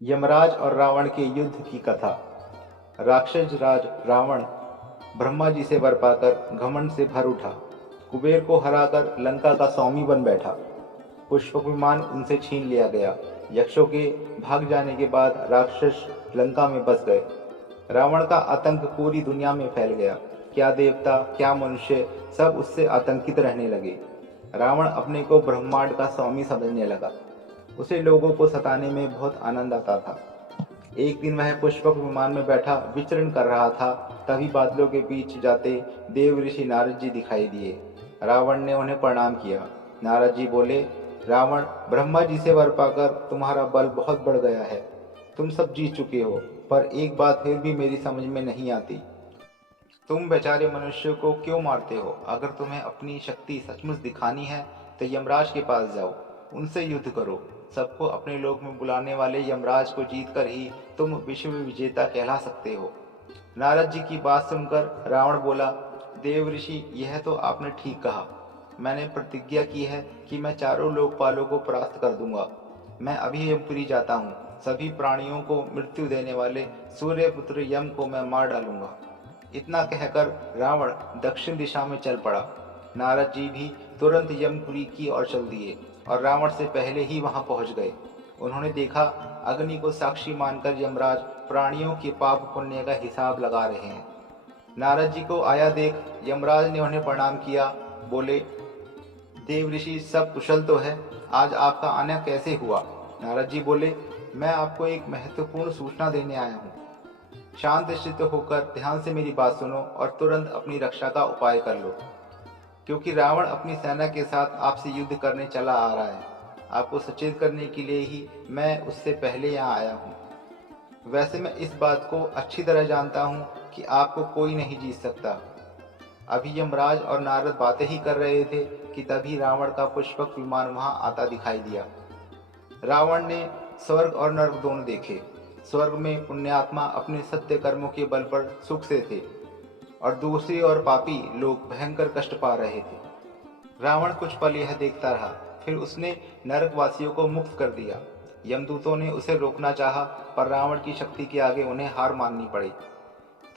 यमराज और रावण के युद्ध की कथा। राक्षस राज रावण ब्रह्मा जी से वर पाकर घमंड से भर उठा। कुबेर को हराकर लंका का स्वामी बन बैठा। पुष्पक विमान उनसे छीन लिया गया। यक्षों के भाग जाने के बाद राक्षस लंका में बस गए। रावण का आतंक पूरी दुनिया में फैल गया। क्या देवता क्या मनुष्य सब उससे आतंकित रहने लगे। रावण अपने को ब्रह्मांड का स्वामी समझने लगा। उसे लोगों को सताने में बहुत आनंद आता था। एक दिन वह पुष्पक विमान में बैठा विचरण कर रहा था, तभी बादलों के बीच जाते देव ऋषि नारद जी दिखाई दिए। रावण ने उन्हें प्रणाम किया। नारद जी बोले, रावण, ब्रह्मा जी से वर पाकर तुम्हारा बल बहुत बढ़ गया है। तुम सब जीत चुके हो, पर एक बात फिर भी मेरी समझ में नहीं आती। तुम बेचारे मनुष्य को क्यों मारते हो? अगर तुम्हें अपनी शक्ति सचमुच दिखानी है तो यमराज के पास जाओ, उनसे युद्ध करो। सबको अपने लोक में बुलाने वाले यमराज को जीतकर ही तुम विश्व विजेता कहला सकते हो। नारद जी की बात सुनकर रावण बोला, देव ऋषि, यह तो आपने ठीक कहा। मैंने प्रतिज्ञा की है कि मैं चारों लोकपालों को परास्त कर दूंगा। मैं अभी यमपुरी जाता हूँ। सभी प्राणियों को मृत्यु देने वाले सूर्यपुत्र यम को मैं मार डालूंगा। इतना कहकर रावण दक्षिण दिशा में चल पड़ा। नारद जी भी तुरंत यमपुरी की ओर चल दिए और रावण से पहले ही वहां पहुंच गए। उन्होंने देखा, अग्नि को साक्षी मानकर यमराज प्राणियों के पाप पुण्य का हिसाब लगा रहे हैं। नारद जी को आया देख यमराज ने उन्हें प्रणाम किया। बोले, देव ऋषि, सब कुशल तो है? आज आपका आना कैसे हुआ? नारद जी बोले, मैं आपको एक महत्वपूर्ण सूचना देने आया हूँ। शांत चित्त होकर ध्यान से मेरी बात सुनो और तुरंत अपनी रक्षा का उपाय कर लो, क्योंकि रावण अपनी सेना के साथ आपसे युद्ध करने चला आ रहा है। आपको सचेत करने के लिए ही मैं उससे पहले यहाँ आया हूँ। वैसे मैं इस बात को अच्छी तरह जानता हूँ कि आपको कोई नहीं जीत सकता। अभी यमराज और नारद बातें ही कर रहे थे कि तभी रावण का पुष्पक विमान वहां आता दिखाई दिया। रावण ने स्वर्ग और नर्क दोनों देखे। स्वर्ग में पुण्यात्मा अपने सत्य कर्मों के बल पर सुख से थे और दूसरी ओर पापी लोग भयंकर कष्ट पा रहे थे। रावण कुछ पल यह देखता रहा, फिर उसने नरकवासियों को मुक्त कर दिया। यमदूतों ने उसे रोकना चाहा, पर रावण की शक्ति के आगे उन्हें हार माननी पड़ी।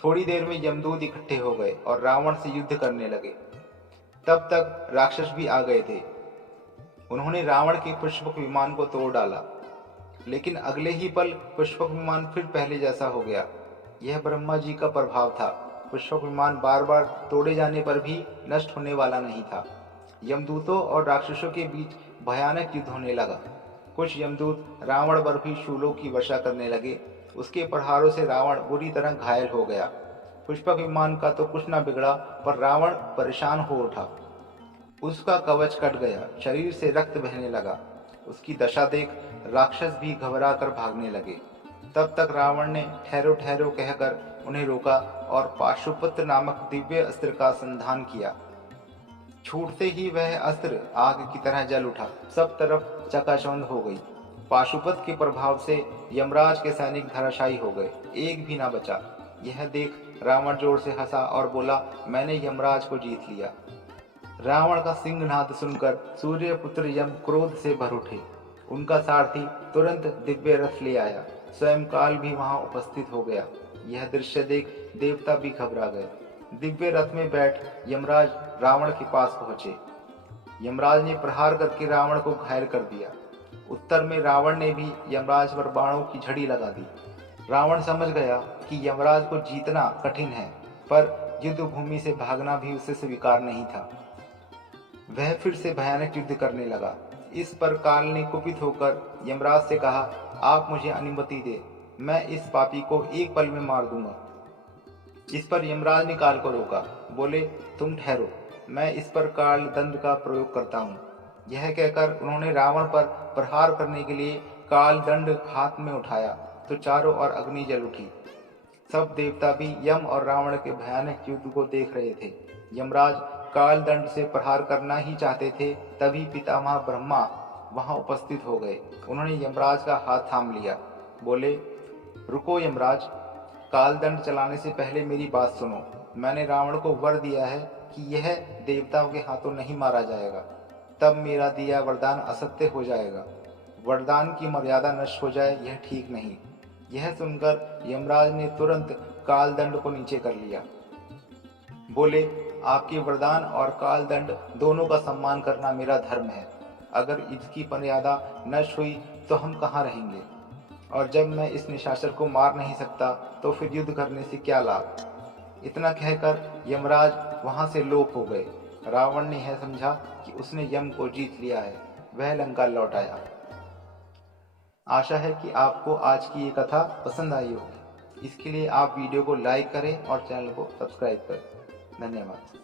थोड़ी देर में यमदूत इकट्ठे हो गए और रावण से युद्ध करने लगे। तब तक राक्षस भी आ गए थे। उन्होंने रावण के पुष्पक विमान को तोड़ डाला, लेकिन अगले ही पल पुष्पक विमान फिर पहले जैसा हो गया। यह ब्रह्मा जी का प्रभाव था। पुष्पक विमान बार बार तोड़े जाने पर भी नष्ट होने वाला नहीं था। यमदूतों और राक्षसों के बीच भयानक युद्ध होने लगा। कुछ यमदूत रावण पर भी शूलों की वर्षा करने लगे। उसके प्रहारों से रावण बुरी तरह घायल हो गया। पुष्पक विमान का तो कुछ न बिगड़ा, पर रावण परेशान हो उठा। उसका कवच कट गया, शरीर से रक्त बहने लगा। उसकी दशा देख राक्षस भी घबरा कर भागने लगे। तब तक रावण ने ठहरो ठहरो कहकर उन्हें रोका और पाशुपत्र नामक दिव्य अस्त्र का संधान किया। छूटते ही वह अस्त्र आग की तरह जल उठा, सब तरफ चकाचौंध हो गई। पाशुपत के प्रभाव से यमराज के सैनिक धराशायी हो गए, एक भी ना बचा। यह देख रावण जोर से हंसा और बोला, मैंने यमराज को जीत लिया। रावण का सिंहनाद सुनकर सूर्यपुत्र यम क्रोध से भर उठे। उनका सारथी तुरंत दिव्य रथ ले आया। स्वयं काल भी वहां उपस्थित हो गया। यह दृश्य देख देवता भी घबरा गए। दिव्य रथ में बैठ यमराज रावण के पास पहुंचे। यमराज ने प्रहार करके रावण को घायल कर दिया। उत्तर में रावण ने भी यमराज पर बाणों की झड़ी लगा दी। रावण समझ गया कि यमराज को जीतना कठिन है, पर युद्ध भूमि से भागना भी उसे स्वीकार नहीं था। वह फिर से भयानक युद्ध करने लगा। इस पर काल ने कुपित होकर यमराज से कहा, आप मुझे अनुमति दे, मैं इस पापी को एक पल में मार दूंगा। इस पर यमराज ने काल को रोका। बोले, तुम ठहरो, मैं इस पर काल दंड का प्रयोग करता हूँ। यह कहकर उन्होंने रावण पर प्रहार करने के लिए काल दंड हाथ में उठाया तो चारों ओर अग्नि जल उठी। सब देवता भी यम और रावण के भयानक युद्ध को देख रहे थे। यमराज काल दंड से प्रहार करना ही चाहते थे, तभी पितामह ब्रह्मा वहां उपस्थित हो गए। उन्होंने यमराज का हाथ थाम लिया। बोले, रुको यमराज, काल दंड चलाने से पहले मेरी बात सुनो। मैंने रावण को वर दिया है कि यह देवताओं के हाथों नहीं मारा जाएगा, तब मेरा दिया वरदान असत्य हो जाएगा। वरदान की मर्यादा नष्ट हो जाए यह ठीक नहीं। यह सुनकर यमराज ने तुरंत कालदंड को नीचे कर लिया। बोले, आपकी वरदान और कालदंड दोनों का सम्मान करना मेरा धर्म है। अगर इसकी मर्यादा नष्ट हुई तो हम कहाँ रहेंगे, और जब मैं इस निशाचर को मार नहीं सकता तो फिर युद्ध करने से क्या लाभ। इतना कहकर यमराज वहां से लोप हो गए। रावण ने यह समझा कि उसने यम को जीत लिया है। वह लंका लौट आया। आशा है कि आपको आज की ये कथा पसंद आई होगी। इसके लिए आप वीडियो को लाइक करें और चैनल को सब्सक्राइब करें। धन्यवाद।